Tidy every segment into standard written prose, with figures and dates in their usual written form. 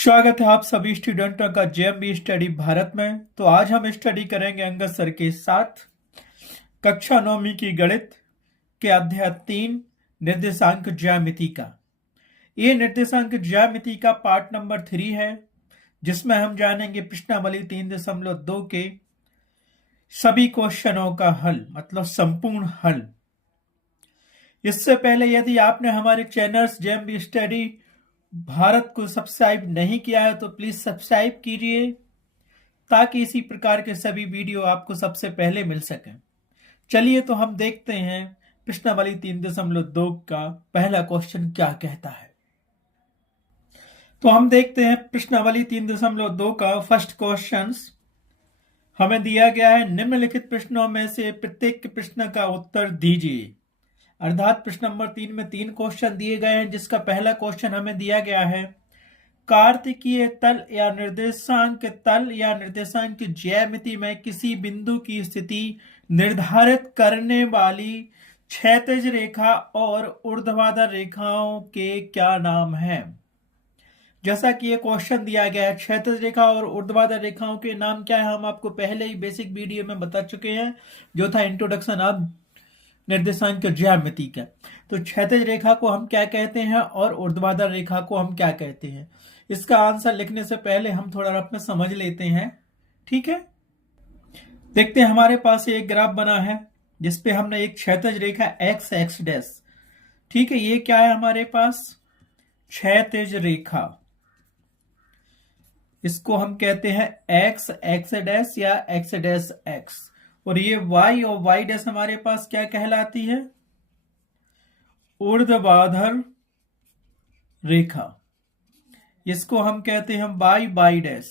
स्वागत है आप सभी स्टूडेंटों का जेएमबी स्टडी भारत में। तो आज हम स्टडी करेंगे अंगद सर के साथ कक्षा 9वीं की गणित के अध्याय 3 निर्देशांक ज्यामिति का। ये निर्देशांक ज्यामिति का पार्ट नंबर 3 है, जिसमें हम जानेंगे प्रश्नावली 3.2 के सभी क्वेश्चनों का हल, मतलब संपूर्ण हल। इससे पहले यदि आपने हमारे चैनल्स जेएमबी स्टडी भारत को सब्सक्राइब नहीं किया है तो प्लीज सब्सक्राइब कीजिए, ताकि इसी प्रकार के सभी वीडियो आपको सबसे पहले मिल सकें। चलिए तो हम देखते हैं प्रश्नावली 3.2 का पहला क्वेश्चन क्या कहता है। तो हम देखते हैं प्रश्नावली 3.2 का फर्स्ट क्वेश्चन हमें दिया गया है, निम्नलिखित प्रश्नों में से प्रत्येक प्रश्न का उत्तर दीजिए। अर्थात प्रश्न नंबर 3 में 3 क्वेश्चन दिए गए हैं, जिसका पहला क्वेश्चन हमें दिया गया है, कार्तिकीय तल या निर्देशांक ज्यामिति में किसी बिंदु की स्थिति निर्धारित करने वाली क्षैतिज रेखा और ऊर्ध्वाधर रेखाओं के क्या नाम हैं। जैसा कि ये क्वेश्चन दिया गया है, क्षैतिज रेखा और ऊर्ध्वाधर रेखाओं के नाम क्या है, हम आपको पहले ही बेसिक वीडियो में बता चुके हैं, जो था इंट्रोडक्शन ऑफ निर्देशांक ज्यामिति का। तो क्षैतिज रेखा को हम क्या कहते हैं और ऊर्ध्वाधर रेखा को हम क्या कहते हैं, इसका आंसर लिखने से पहले हम थोड़ा रफ में समझ लेते हैं। ठीक है, देखते हैं हमारे पास एक ग्राफ बना है जिसपे हमने एक क्षैतिज रेखा एक्स एक्स डैश, ठीक है, ये क्या है हमारे पास क्षैतिज रेखा, इसको हम कहते हैं एक्स एक्स डैश या एक्स डैश एक्स। और ये y और y डैश हमारे पास क्या कहलाती है, ऊर्ध्वाधर रेखा, इसको हम कहते हैं बाई बाई डैश।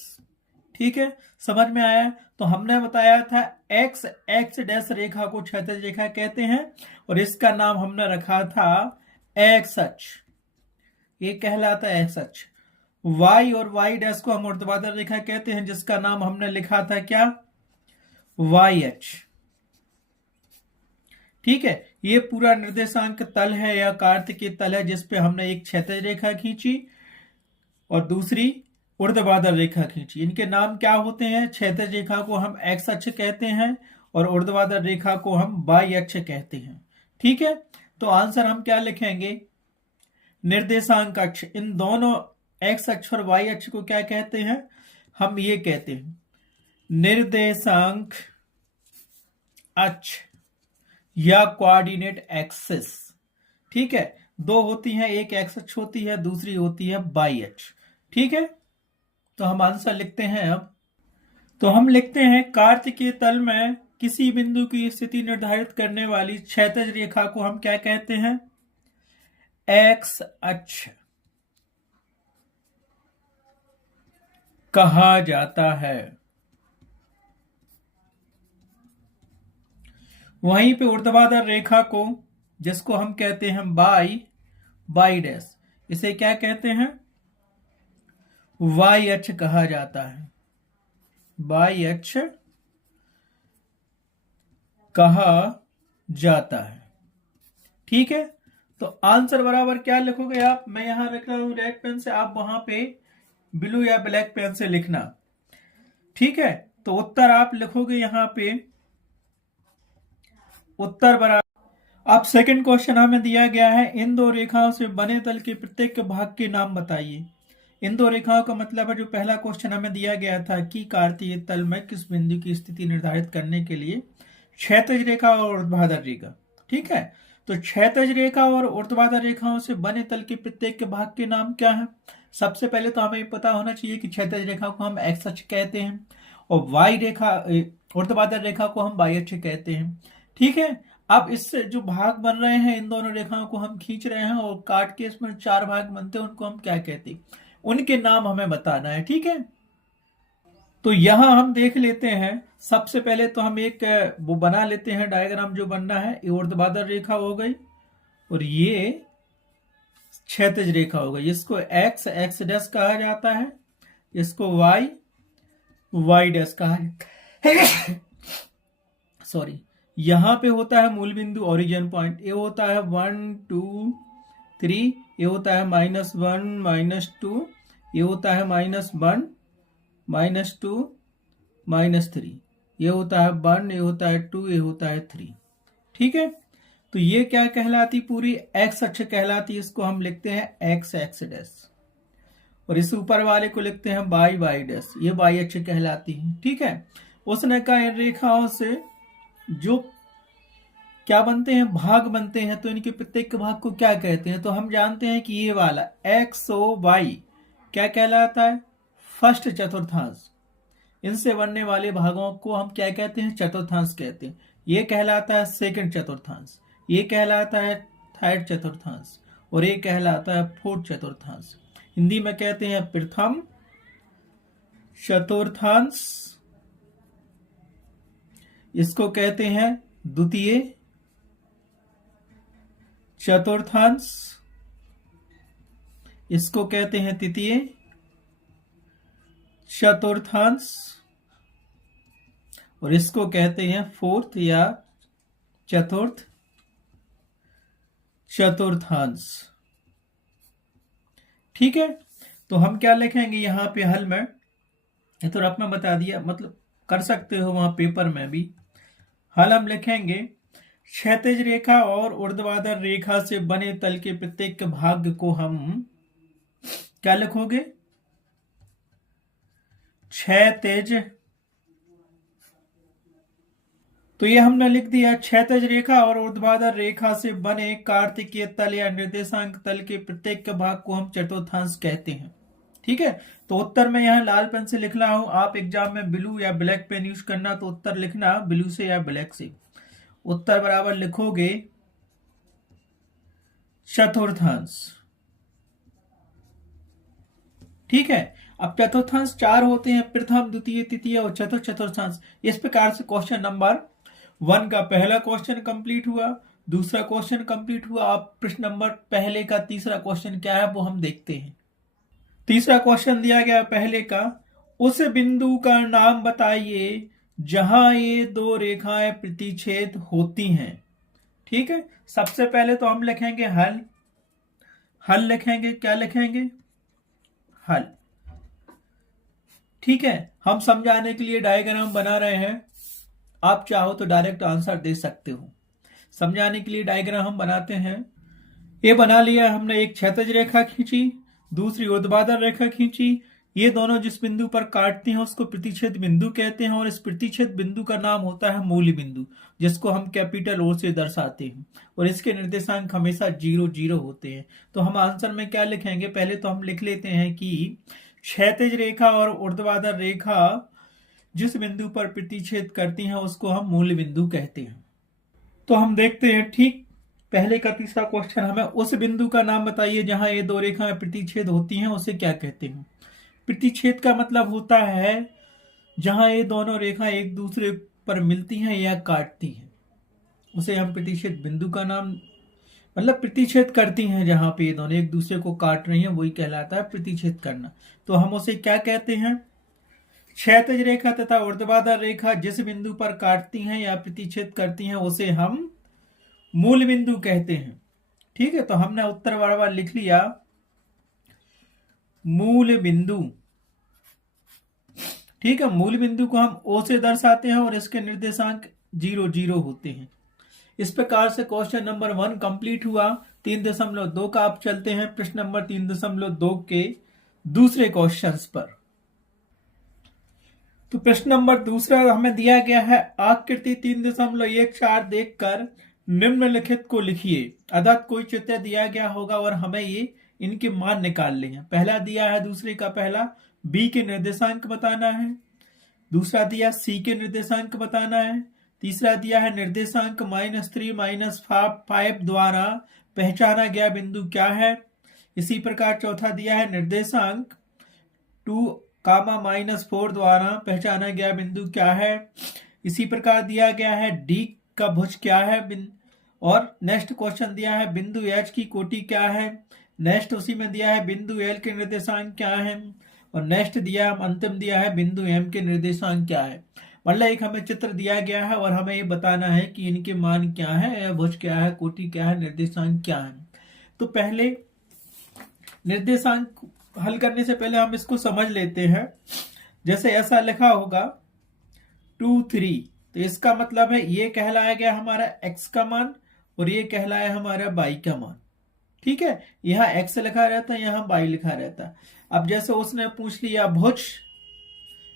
ठीक है, समझ में आया। तो हमने बताया था x x डैश रेखा को क्षैतिज रेखा कहते हैं और इसका नाम हमने रखा था x अक्ष, ये कहलाता है x अक्ष। y और y डैश को हम ऊर्ध्वाधर रेखा कहते हैं, जिसका नाम हमने लिखा था क्या, y अक्ष। ठीक है, ये पूरा निर्देशांक तल है या कार्तिकीय तल है, जिसपे हमने एक क्षैतिज रेखा खींची और दूसरी ऊर्ध्वाधर रेखा खींची। इनके नाम क्या होते हैं, क्षैतिज रेखा को हम x अक्ष कहते हैं और ऊर्ध्वाधर रेखा को हम y अक्ष कहते हैं। ठीक है, तो आंसर हम क्या लिखेंगे, निर्देशांक अक्ष, इन दोनों x अक्ष और y अक्ष को क्या कहते हैं, हम ये कहते हैं निर्देशांक अक्ष या कोऑर्डिनेट एक्सिस। ठीक है, दो होती हैं, एक एक्स अक्ष होती है, दूसरी होती है वाई अक्ष। ठीक है, तो हम आंसर लिखते हैं। अब तो हम लिखते हैं कार्तिकीय तल में किसी बिंदु की स्थिति निर्धारित करने वाली क्षैतिज रेखा को हम क्या कहते हैं, एक्स अक्ष कहा जाता है। वहीं पे ऊर्ध्वाधर रेखा को, जिसको हम कहते हैं बाई बाई डैश, इसे क्या कहते हैं, वाई अक्ष कहा जाता है, वाई अक्ष कहा जाता है। ठीक है, तो आंसर बराबर क्या लिखोगे आप, मैं यहां लिख रहा हूं रेड पेन से, आप वहां पे ब्लू या ब्लैक पेन से लिखना। ठीक है, तो उत्तर आप लिखोगे यहां पे उत्तर बराबर। अब सेकंड क्वेश्चन हमें दिया गया है, इन दो रेखाओं से बने तल के प्रत्येक भाग के नाम बताइए। इन दो रेखाओं का मतलब है, जो पहला क्वेश्चन हमें दिया गया था कि कार्तिकीय तल में किस बिंदु की स्थिति निर्धारित करने के लिए क्षैतिज रेखा और ऊर्ध्वाधर रेखा। ठीक है, तो क्षैतिज रेखा और ऊर्ध्वाधर रेखाओं से बने तल के प्रत्येक के भाग के नाम क्या है। सबसे पहले तो हमें पता होना चाहिए कि क्षैतिज रेखा को हम एक्स अक्ष कहते हैं और वाई रेखा, ऊर्ध्वाधर रेखा को हम वाई अक्ष कहते हैं। ठीक है, अब इससे जो भाग बन रहे हैं, इन दोनों रेखाओं को हम खींच रहे हैं और काट के इसमें 4 भाग बनते हैं, उनको हम क्या कहते हैं, उनके नाम हमें बताना है। ठीक है, तो यहां हम देख लेते हैं। सबसे पहले तो हम एक वो बना लेते हैं डायग्राम, जो बनना है, ये ऊर्ध्वाधर रेखा हो गई और ये क्षैतिज रेखा हो गई। इसको एक्स एक्स डैश कहा जाता है, इसको वाई वाई डैश कहा जाता है। सॉरी, यहां पे होता है मूल बिंदु ओरिजिन पॉइंट, ये होता है 1 2 3, ये होता है -1 -2, ये होता है -1, -2, -3, ये होता है 1, ये होता है 2, ये होता है 3। ठीक है, तो ये क्या कहलाती, पूरी एक्स अक्ष कहलाती, इसको हम लिखते हैं एक्स एक्स डैश, और इस ऊपर वाले को लिखते हैं वाई वाई डैश, ये वाई अक्ष कहलाती है। ठीक है, उसने कहा इन रेखाओं से जो क्या बनते हैं, भाग बनते हैं, तो इनके प्रत्येक भाग को क्या कहते हैं, तो हम जानते हैं कि ये वाला एक्स ओ वाई क्या कहलाता है, फर्स्ट चतुर्थांश। इनसे बनने वाले भागों को हम क्या कहते हैं, चतुर्थांश कहते हैं। ये कहलाता है सेकंड चतुर्थांश, ये कहलाता है थर्ड चतुर्थांश, और ये कहलाता है फोर्थ चतुर्थांश। हिंदी में कहते हैं प्रथम चतुर्थांश, इसको कहते हैं द्वितीय चतुर्थांश, इसको कहते हैं तृतीय चतुर्थांश, और इसको कहते हैं फोर्थ या चतुर्थ चतुर्थांश। ठीक है, तो हम क्या लिखेंगे यहां पे हल में, ये तो आपने बता दिया, मतलब कर सकते हो वहां पेपर में भी। हल हम लिखेंगे, क्षैतिज रेखा और ऊर्ध्वाधर रेखा से बने तल के प्रत्येक भाग को हम क्या लिखोगे, क्षैतिज, तो ये हमने लिख दिया, क्षैतिज रेखा और ऊर्ध्वाधर रेखा से बने कार्तिकीय तल या निर्देशांक तल के प्रत्येक भाग को हम चतुर्थांश कहते हैं। ठीक है, तो उत्तर में यहां लाल पेन से लिख रहा हूं, आप एग्जाम में ब्लू या ब्लैक पेन यूज करना, तो उत्तर लिखना ब्लू से या ब्लैक से। उत्तर बराबर लिखोगे चतुर्थांश। ठीक है, अब चतुर्थांश 4 होते हैं, प्रथम द्वितीय तृतीय और चतुर्थ चतुर्थांश। इस प्रकार से क्वेश्चन नंबर 1 का पहला क्वेश्चन कंप्लीट हुआ, दूसरा क्वेश्चन कंप्लीट हुआ। अब प्रश्न नंबर पहले का तीसरा क्वेश्चन क्या है वो हम देखते हैं। तीसरा क्वेश्चन दिया गया पहले का, उस बिंदु का नाम बताइए जहां ये दो रेखाएं प्रतिच्छेद होती हैं। ठीक है, सबसे पहले तो हम लिखेंगे हल, हल लिखेंगे, क्या लिखेंगे, हल। ठीक है, हम समझाने के लिए डायग्राम बना रहे हैं, आप चाहो तो डायरेक्ट आंसर दे सकते हो। समझाने के लिए डायग्राम हम बनाते हैं। ये बना लिया हमने, एक क्षैतिज रेखा खींची, दूसरी ऊर्ध्वाधर रेखा खींची, ये दोनों जिस बिंदु पर काटती हैं उसको प्रतिच्छेद बिंदु कहते हैं, और इस प्रतिच्छेद बिंदु का नाम होता है मूल बिंदु, जिसको हम कैपिटल ओ से दर्शाते हैं, और इसके निर्देशांक हमेशा 0 0 होते हैं। तो हम आंसर में क्या लिखेंगे, पहले तो हम लिख लेते हैं कि क्षैतिज रेखा और ऊर्ध्वाधर रेखा जिस बिंदु पर प्रतिच्छेद करती हैं उसको हम मूल बिंदु कहते हैं। तो हम देखते हैं, ठीक पहले का तीसरा क्वेश्चन, हमें उस बिंदु का नाम बताइए जहां ये दो रेखाएं प्रतिच्छेद होती हैं, उसे क्या कहते हैं। प्रतिच्छेद का मतलब होता है जहां ये दोनों रेखाएं एक दूसरे पर मिलती हैं या काटती हैं, उसे हम प्रतिच्छेद बिंदु का नाम, मतलब प्रतिच्छेद करती हैं जहां पे ये दोनों एक दूसरे को काट रही हैं, वही कहलाता है प्रतिच्छेद करना। तो हम उसे क्या कहते हैं, क्षैतिज रेखा तथा ऊर्ध्वाधर रेखा जिस बिंदु पर काटती हैं या प्रतिच्छेद करती हैं उसे हम मूल बिंदु कहते हैं। ठीक है, तो हमने उत्तर बराबर लिख लिया मूल बिंदु। ठीक है, मूल बिंदु को हम ओ से दर्शाते हैं और इसके निर्देशांक 0 0 होते हैं। इस प्रकार से क्वेश्चन नंबर 1 कंप्लीट हुआ। 3.2 का आप चलते हैं प्रश्न नंबर 3.2 के दूसरे क्वेश्चंस पर। तो प्रश्न नंबर दूसरा हमें दिया गया है, आकृति 3.14 देखकर निम्नलिखित को लिखिए। अर्थात कोई चित्र दिया गया होगा और हमें ये इनके मान निकालने हैं। पहला दिया है दूसरे का पहला, बी के निर्देशांक बताना है, दूसरा दिया सी के निर्देशांक बताना है, तीसरा दिया है निर्देशांक -3 -5 द्वारा पहचाना गया बिंदु क्या है। इसी प्रकार चौथा दिया है निर्देशांक 2, -4 द्वारा पहचाना गया बिंदु क्या है। इसी प्रकार दिया गया है डी का भुज क्या है, और नेक्स्ट क्वेश्चन दिया है बिंदु एच की कोटि क्या है। नेक्स्ट उसी में दिया है बिंदु एल के निर्देशांक क्या है, और नेक्स्ट दिया अंतिम दिया है बिंदु एम के निर्देशांक क्या है। मतलब एक हमें चित्र दिया गया है और हमें ये बताना है कि इनके मान क्या है, भुज क्या है, कोटि क्या है, निर्देशांक क्या है। तो पहले निर्देशांक हल करने से पहले हम इसको समझ लेते हैं। जैसे ऐसा लिखा होगा 2 3, तो इसका मतलब है ये कहलाया गया हमारा x का मान और ये कहलाया हमारा y का मान। ठीक है, यहाँ x लिखा रहता है, यहाँ y लिखा रहता है। अब जैसे उसने पूछ लिया भुज,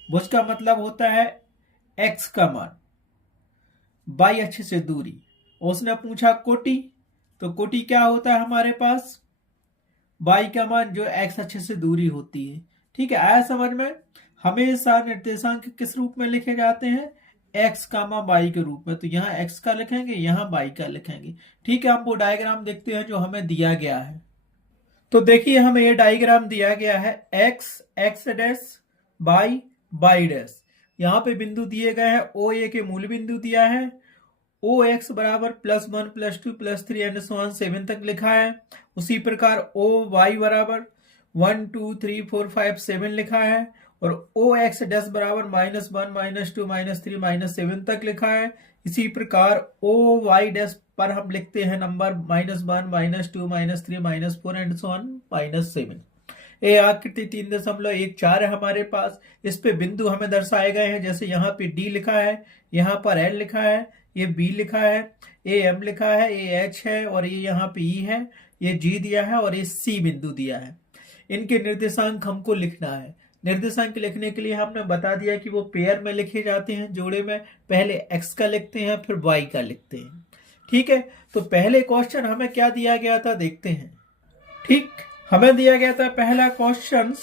भुज का मतलब होता है x का मान, y अक्ष से दूरी। उसने पूछा कोटि, तो कोटि क्या होता है हमारे पास, y का मान जो x अक्ष से दूरी होती है। ठीक है, आया समझ में। हमेशा निर्देशांक किस रूप में लिखे जाते हैं, x कामा y के रूप में। तो यहाँ x का लिखेंगे, यहाँ y का लिखेंगे। ठीक है, हम वो डायग्राम देखते हैं जो हमें दिया गया है। तो देखिए हमें ये डायग्राम दिया गया है, x x dash y y dash. यहाँ पे बिंदु दिए गए हैं, ओ ए के मूल बिंदु दिया है, ओ एक्स बराबर +1 +2 +3 एंड सो ऑन 7 तक लिखा है। उसी प्रकार ओ वाई बराबर 1 2 3 4 5 7 लिखा है, और ओ एक्स डैश बराबर -1 -2 -3 -7 तक लिखा है। इसी प्रकार ओ वाई डैश पर हम लिखते हैं नंबर -1 -2 -3 -4 एंड सो ऑन -7। ये आकृति 3.14 है हमारे पास। इस पे बिंदु हमें दर्शाए गए हैं, जैसे यहाँ पे डी लिखा है, यहाँ पर एल लिखा है, ये बी लिखा है, ए एम लिखा है, ये एच है, और ये यहाँ पे ई है, ये जी दिया है, और ये सी बिंदु दिया है। इनके निर्देशांक हमको लिखना है। निर्देशांक लिखने के लिए हमने बता दिया कि वो पेयर में लिखे जाते हैं, जोड़े में। पहले एक्स का लिखते हैं, फिर वाई का लिखते हैं। ठीक है, तो पहले क्वेश्चन हमें क्या दिया गया था देखते हैं। ठीक, हमें दिया गया था पहला क्वेश्चन,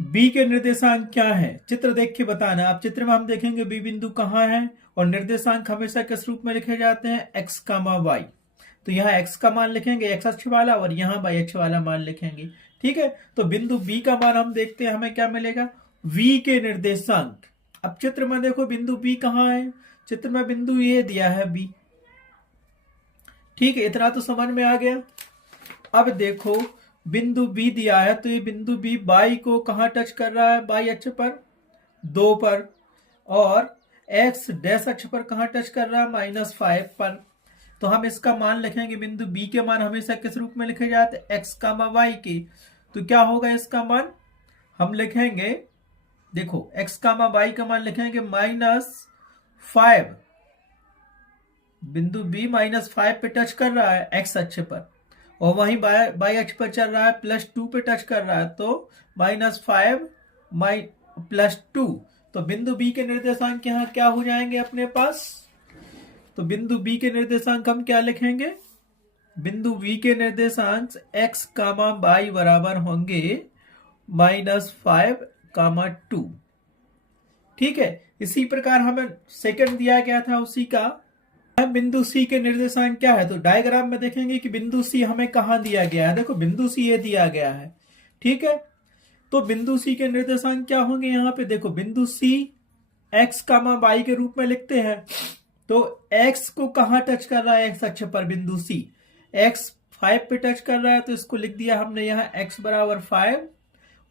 बी के निर्देशांक क्या है, चित्र देख के बताना। आप चित्र में हम देखेंगे बी बिंदु कहाँ है, और निर्देशांक हमेशा किस रूप में लिखे जाते हैं, एक्स कामा वाई। तो यहाँ एक्स का मान लिखेंगे एक्स अक्ष वाला, और यहाँ वाई अक्ष वाला मान लिखेंगे। ठीक है, तो बिंदु बी का मान हम देखते हैं, हमें क्या मिलेगा, वी के निर्देशांक। अब चित्र में देखो बिंदु बी कहाँ है, चित्र में बिंदु ये दिया है बी। ठीक है, इतना तो समझ में आ गया। अब देखो बिंदु बी दिया है, तो ये बिंदु बी बाई को कहां टच कर रहा है, बाई अक्ष पर 2 पर, और एक्स डैश अक्ष पर कहां टच कर रहा है, -5 पर। तो हम इसका मान लिखेंगे, बिंदु बी के मान हमेशा किस रूप में लिखे जाते हैं, एक्स कामा वाई के। तो क्या होगा इसका मान, हम लिखेंगे, देखो एक्स कामा वाई का मान लिखेंगे -5। बिंदु बी -5 पे टच कर रहा है एक्स अक्ष पर, और वहीं बाई अक्ष पर चल रहा है +2 पे टच कर रहा है, तो -5 +2। तो बिंदु बी के निर्देशांक यहाँ क्या हो जाएंगे अपने पास, तो बिंदु बी के निर्देशांक हम क्या लिखेंगे, बिंदु बी के निर्देशांक x कामा y बराबर होंगे -5, 2। ठीक है, इसी प्रकार हमें सेकंड दिया गया था उसी का, बिंदु सी के निर्देशांक क्या है। तो डायग्राम में देखेंगे कि बिंदु सी हमें कहां दिया गया है, देखो बिंदु सी ये दिया गया है। ठीक है, तो बिंदु सी के निर्देशांक क्या होंगे, यहाँ पे देखो बिंदु सी एक्स कामा वाई के रूप में लिखते हैं। तो एक्स को कहां टच कर रहा है, एक्स अक्ष पर बिंदु सी, एक्स 5 पे टच कर रहा है, तो इसको लिख दिया हमने यहाँ x बराबर 5,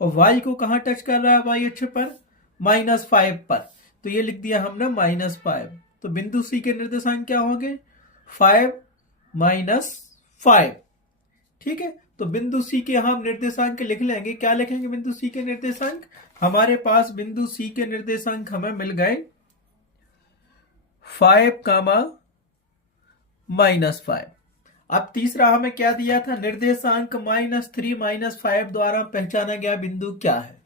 और y को कहां टच कर रहा है, y अक्ष पर -5 पर, तो ये लिख दिया हमने -5। तो बिंदु सी के निर्देशांक क्या होंगे, 5 -5। ठीक है, तो बिंदु सी के हम निर्देशांक लिख लेंगे, क्या लिखेंगे बिंदु सी के निर्देशांक, हमारे पास बिंदु सी के निर्देशांक हमें मिल गए 5 -5। अब तीसरा हमें क्या दिया था, निर्देशांक -3 -5 द्वारा पहचाना गया बिंदु क्या है।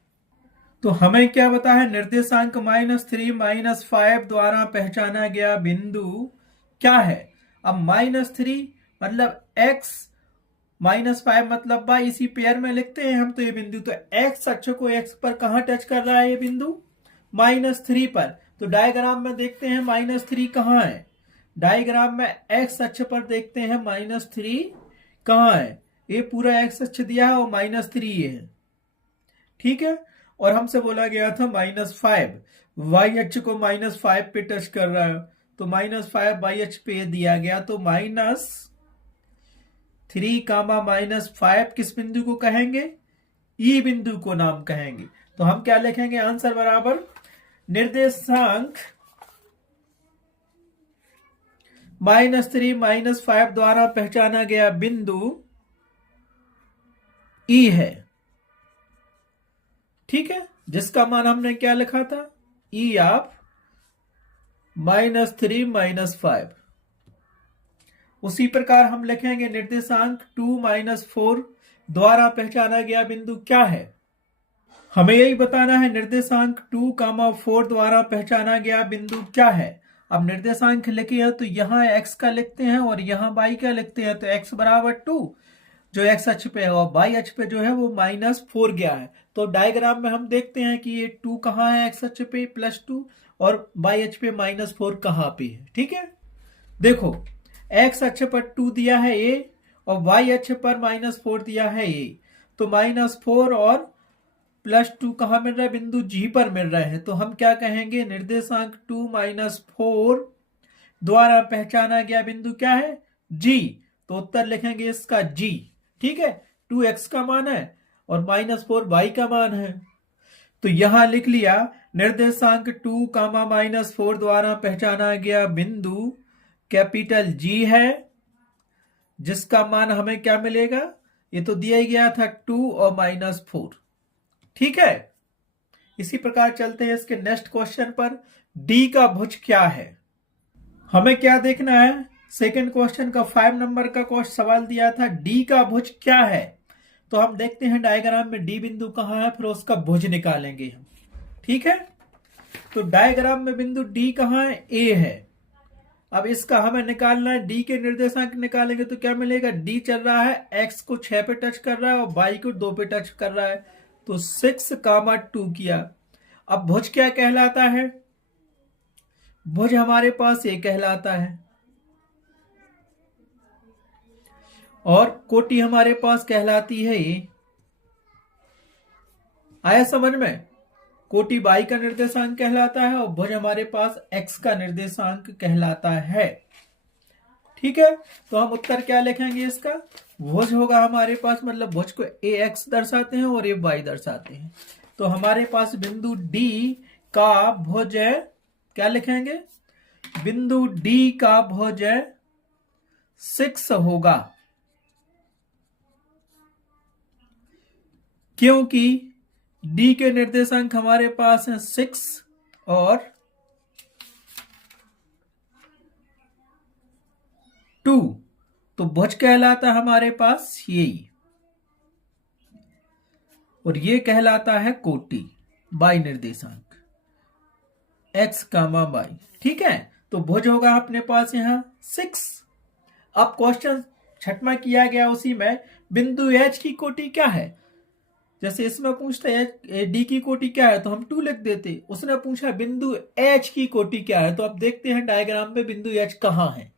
तो हमें क्या बता है, निर्देशांक -3 -5 द्वारा पहचाना गया बिंदु क्या है। अब -3 मतलब x, -5 मतलब y, इसी पेयर में लिखते हैं हम तो ये बिंदु। तो x अक्ष को x पर कहां टच कर रहा है ये बिंदु, -3 पर। तो डायग्राम में देखते हैं -3 कहां है, डायग्राम में x अक्ष पर देखते हैं -3 कहां है, ये पूरा x अक्ष दिया है और -3 ये है। ठीक है, और हमसे बोला गया था -5, y अक्ष को -5 पे टच कर रहा है, तो -5 y अक्ष पे दिया गया। तो -3 कामा -5 किस बिंदु को कहेंगे, ई बिंदु को नाम कहेंगे। तो हम क्या लिखेंगे, आंसर बराबर निर्देशांक -3 -5 द्वारा पहचाना गया बिंदु ई है, ठीक है, जिसका मान हमने क्या लिखा था, ई ऑफ -3 -5। उसी प्रकार हम लिखेंगे निर्देशांक 2 -4 द्वारा पहचाना गया बिंदु क्या है। हमें यही बताना है निर्देशांक 2, 4 द्वारा पहचाना गया बिंदु क्या है। अब निर्देशांक लिखे हैं तो यहाँ x का लिखते हैं और यहाँ y का लिखते हैं, तो x बराबर 2 जो x अक्ष पे है और y अक्ष पे जो है वो -4 गया है। तो डायग्राम में हम देखते हैं कि ये 2 कहाँ है x अक्ष पे +2 और y अक्ष पे -4 कहाँ पे है। ठीक है, देखो x अक्ष पर 2 दिया है a और y अक्ष पर -4 दिया है a, तो -4 और +2 कहाँ मिल रहा है, बिंदु G पर मिल रहा है। तो हम क्या कहेंगे, निर्देशांक 2 -4 द्वारा पहचाना गया बिंदु क्या है, G। तो उत्तर लिखेंगे इसका G। ठीक है, 2x का मान है और -4 y का मान है, तो यहां लिख लिया निर्देशांक 2, -4 द्वारा पहचाना गया बिंदु कैपिटल G है, जिसका मान हमें क्या मिलेगा, ये तो दिया ही गया था 2 और -4। ठीक है, इसी प्रकार चलते हैं इसके नेक्स्ट क्वेश्चन पर। डी का भुज क्या है, हमें क्या देखना है, सेकंड क्वेश्चन का 5 नंबर का क्वेश्चन सवाल दिया था, डी का भुज क्या है। तो हम देखते हैं डायग्राम में डी बिंदु कहाँ है, फिर उसका भुज निकालेंगे हम। ठीक है, तो डायग्राम में बिंदु डी कहाँ है, ए है। अब इसका हमें निकालना है, डी के निर्देशांक निकालेंगे तो क्या मिलेगा, डी चल रहा है एक्स को 6 पे टच कर रहा है और वाई को 2 पे टच कर रहा है, तो 6, 2 किया। अब भुज क्या कहलाता है, भुज हमारे पास ये कहलाता है और कोटि हमारे पास कहलाती है ये। आया समझ में, कोटि y का निर्देशांक कहलाता है और भुज हमारे पास x का निर्देशांक कहलाता है। ठीक है, तो हम उत्तर क्या लिखेंगे, इसका भुज होगा हमारे पास, मतलब भुज को ax दर्शाते हैं और y दर्शाते हैं। तो हमारे पास बिंदु D का भुज है, क्या लिखेंगे, बिंदु D का भुज 6 होगा, क्योंकि D के निर्देशांक हमारे पास हैं 6 और 2, तो भुज कहलाता हमारे पास यही और ये कहलाता है कोटि y निर्देशांक x, y। ठीक है, तो भुज होगा अपने पास यहां 6। अब क्वेश्चन छठवां किया गया उसी में, बिंदु h की कोटि क्या है। जैसे इसमें पूछता है डी की कोटि क्या है तो हम 2 लिख देते, उसने पूछा बिंदु एच की कोटि क्या है, तो अब देखते हैं डायग्राम में बिंदु एच कहाँ है।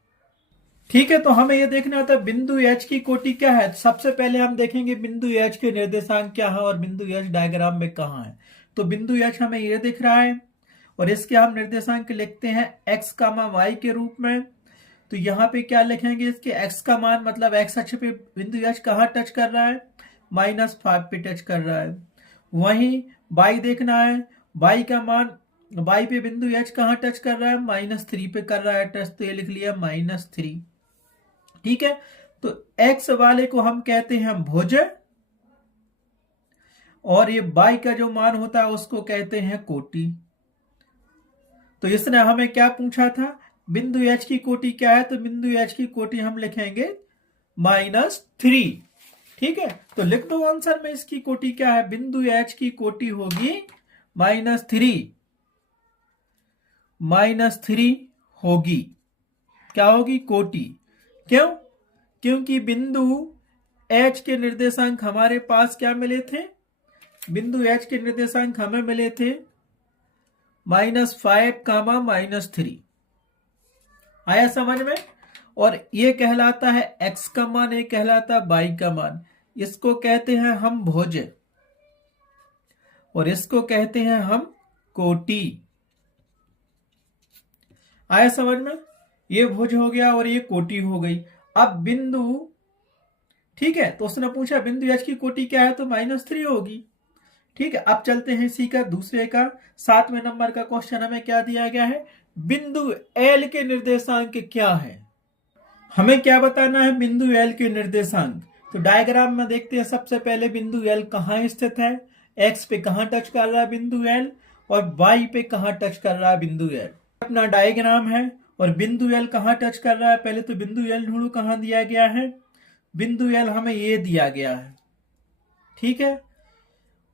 ठीक है, तो हमें यह देखना होता है बिंदु एच की कोटि क्या है। सबसे पहले हम देखेंगे बिंदु एच के निर्देशांक क्या है और बिंदु एच डायग्राम में कहाँ है। तो बिंदु एच हमें यह दिख रहा है और इसके हम निर्देशांक लिखते हैं x, y के रूप में। तो यहाँ पे क्या लिखेंगे, इसके x का मान, मतलब x अक्ष पे बिंदु एच कहाँ टच कर रहा है, -5 पे टच कर रहा है। वहीं y देखना है, y का मान, y पे बिंदु h कहाँ टच कर रहा है, -3 पे कर रहा है टच, तो ये लिख लिया -3। ठीक है, तो x वाले को हम कहते हैं भुज और ये y का जो मान होता है उसको कहते हैं कोटि। तो इसने हमें क्या पूछा था, बिंदु h की कोटि क्या है, तो बिंदु h की कोटि हम लिखेंगे -3। ठीक है, तो लिख दो आंसर में इसकी कोटि क्या है, बिंदु एच की कोटि होगी -3 होगी, क्या होगी, कोटि। क्यों, क्योंकि बिंदु एच के निर्देशांक हमारे पास क्या मिले थे, बिंदु एच के निर्देशांक हमें मिले थे -5, -3। आया समझ में, और ये कहलाता है x का मान, ये कहलाता है y का मान। इसको कहते हैं हम भुज और इसको कहते हैं हम कोटि। आया समझ में, ये भुज हो गया और ये कोटि हो गई। अब बिंदु, ठीक है, तो उसने पूछा बिंदु h की कोटि क्या है, तो -3 होगी। ठीक है, अब चलते हैं इसी का दूसरे का 7वें नंबर का क्वेश्चन। हमें क्या दिया गया है, बिंदु L के निर्देशांक क्या है। हमें क्या बताना है, बिंदु L के निर्देशांक। तो डायग्राम में देखते हैं सबसे पहले बिंदु एल कहाँ स्थित है, एक्स पे कहाँ टच कर रहा है बिंदु एल और वाई पे कहाँ टच कर रहा है बिंदु एल। अपना डायग्राम है और बिंदु एल कहाँ टच कर रहा है, पहले तो बिंदु एल ढूंढो कहाँ दिया गया है, बिंदु एल हमें ये दिया गया है, ठीक है।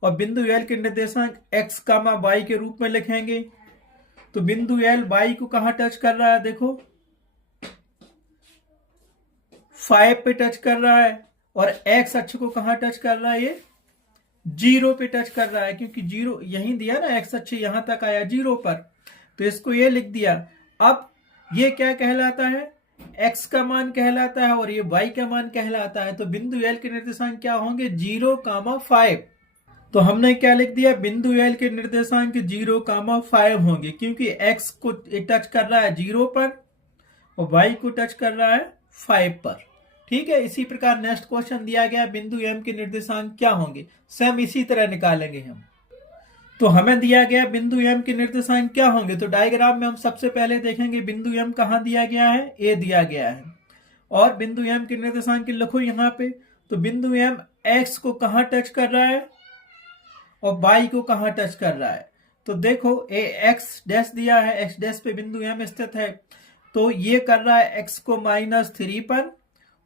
और बिंदु एल के निर्देशांक x कामा y के रूप में लिखेंगे। तो बिंदु एल y को कहां टच कर रहा है, देखो 5 पे टच कर रहा है और x अक्ष को कहां टच कर रहा है, ये 0 पे टच कर रहा है, क्योंकि 0 यहीं दिया ना, x अक्ष यहां तक आया 0 पर, तो इसको ये लिख दिया। अब ये क्या कहलाता है, x का मान कहलाता है और ये y का मान कहलाता है। तो बिंदु एल के निर्देशांक क्या होंगे, 0,5। तो हमने क्या लिख दिया, बिंदु एल के निर्देशांक 0,5 होंगे, क्योंकि x को टच कर रहा है 0 पर और y को टच कर रहा है 5 पर, ठीक है। इसी प्रकार नेक्स्ट क्वेश्चन दिया गया, बिंदु m के निर्देशांक क्या होंगे, सेम इसी तरह निकालेंगे हम। तो हमें दिया गया बिंदु m के निर्देशांक क्या होंगे, तो डायग्राम में हम सबसे पहले देखेंगे बिंदु m कहाँ दिया गया है, a दिया गया है और बिंदु m के निर्देशांक लिखो यहाँ पे। तो बिंदु m x को कहाँ टच कर रहा है और y को कहाँ टच कर रहा है। तो देखो ए x डैश दिया है, x डैश पे बिंदु m स्थित है, तो ये कर रहा है x को -3 पर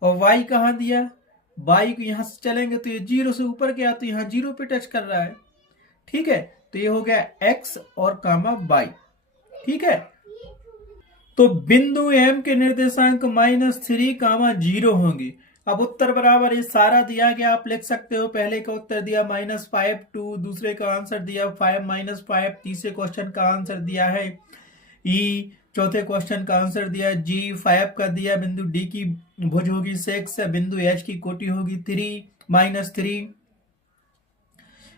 और y कहाँ दिया, y को यहां से चलेंगे तो ये 0 से ऊपर गया तो यहाँ 0 पे टच कर रहा है, ठीक है। तो ये हो गया x और कामा y, ठीक है। तो बिंदु m के निर्देशांक -3 कामा 0 होंगे। अब उत्तर बराबर ये सारा दिया गया, आप लिख सकते हो। पहले का उत्तर दिया -5 2, दूसरे का आंसर दिया 5 -5, तीसरे क्वेश्चन का आंसर दिया है ई, चौथे क्वेश्चन का आंसर दिया जी, 5 का दिया बिंदु डी की भुज होगी 6, बिंदु एच की कोटि होगी 3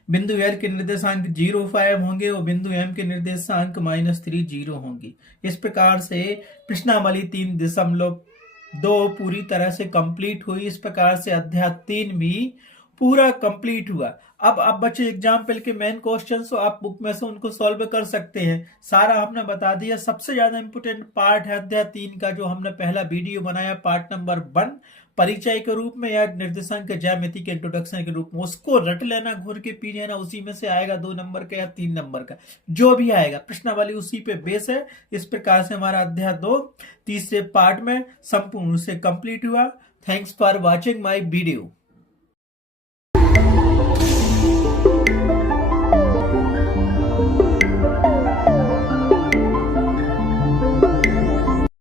बिंदु एल के निर्देशांक 0,5 होंगे और बिंदु एम के निर्देशांक -3 0 होंगे। इस प्रकार से प्रश्नावली 3.2 पूरी तरह से कंप्लीट हुई। इस प्रकार से अध्याय 3 भी पूरा कंप्लीट हुआ। अब बच्चे एग्जाम्पल के मेन क्वेश्चन तो आप बुक में से उनको सॉल्व कर सकते हैं। सारा हमने बता दिया। सबसे ज्यादा इंपोर्टेंट पार्ट है अध्याय 3 का, जो हमने पहला वीडियो बनाया पार्ट नंबर 1 परिचय के रूप में या निर्देशांक ज्यामिति के इंट्रोडक्शन के रूप में, उसको रट लेना, घूर के पी लेना, उसी में से आएगा 2 नंबर का या 3 नंबर का, जो भी आएगा प्रश्नावली उसी पे बेस है। इस प्रकार से हमारा अध्याय 2 तीसरे पार्ट में संपूर्ण से कंप्लीट हुआ। Thanks for watching my video.